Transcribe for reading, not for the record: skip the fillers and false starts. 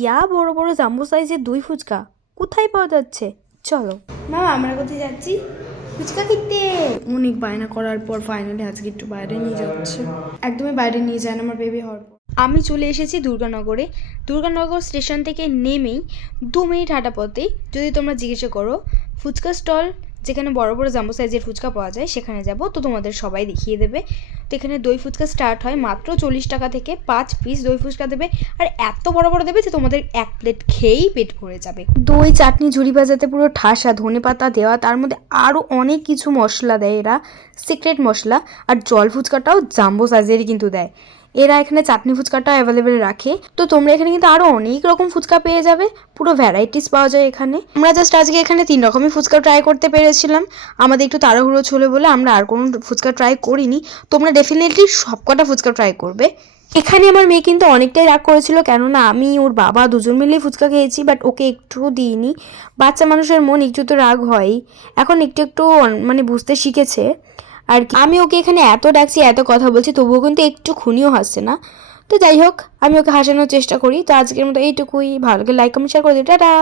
ইয়া বড় বড় জাম্বো সাইজের দই ফুচকা কোথায় পাওয়া যাচ্ছে? চলো মা, আমরা কোথায় যাচ্ছি? ফুচকা কিনতে। অনেক বায়না করার পর ফাইনালি আজকে একটু বাইরে নিয়ে যাচ্ছে। একদমই বাইরে নিয়ে যায় না আমার বেবি হওয়ার পর। আমি চলে এসেছি দুর্গানগরে। দুর্গানগর স্টেশন থেকে নেমেই 2 মিনিট হাঁটা পথে যদি তোমরা জিজ্ঞাসা করো ফুচকা স্টল যেখানে বড় বড় জাম্বো সাইজের ফুচকা পাওয়া যায় সেখানে যাব, তো তোমাদের সবাই দেখিয়ে দেবে। তো এখানে দই ফুচকা স্টার্ট হয় মাত্র 40 টাকা থেকে। 5 পিস দই ফুচকা দেবে, আর এত বড় বড় দেবে যে তোমাদের 1 প্লেট খেয়েই পেট ভরে যাবে। দই, চাটনি, ঝুড়ি ভাজাতে পুরো ঠাসা, ধনেপাতা দেওয়া, তার মধ্যে আরও অনেক কিছু মশলা দেয় এরা, সিক্রেট মশলা। আর জল ফুচকাটাও জাম্বো সাইজেরই কিন্তু দেয়। এরা এখানে চাটনি ফুচকাটা অ্যাভেলেবেল রাখে। তো তোমরা এখানে কিন্তু আরও অনেক রকম ফুচকা পেয়ে যাবে, পুরো ভ্যারাইটিস পাওয়া যায় এখানে। আমরা জাস্ট আজকে এখানে 3 রকমই ফুচকা ট্রাই করতে পেরেছিলাম। আমাদের একটু তাড়াহুড়ো ছিল বলে আমরা আর কোনো ফুচকা ট্রাই করিনি। তোমরা ডেফিনেটলি সবকটা ফুচকা ট্রাই করবে। এখানে আমার মেয়ে কিন্তু অনেকটাই রাগ করেছিল, কেননা আমি ওর বাবা দুজন মিলেই ফুচকা খেয়েছি, বাট ওকে একটুও দিইনি। বাচ্চা মানুষের মন একটু তো রাগ হয়ই। এখন একটু একটু মানে বুঝতে শিখেছে আর কি। আমি ওকে এখানে এত ডাকছি, এত কথা বলছি, তবুও কিন্তু একটু খুনিও হাসছে না। তো যাই হোক, আমি ওকে হাসানোর চেষ্টা করি। তো আজকের মতো এইটুকুই। ভালো লাগে লাইক কমেন্ট শেয়ার করে দিই। টাটা।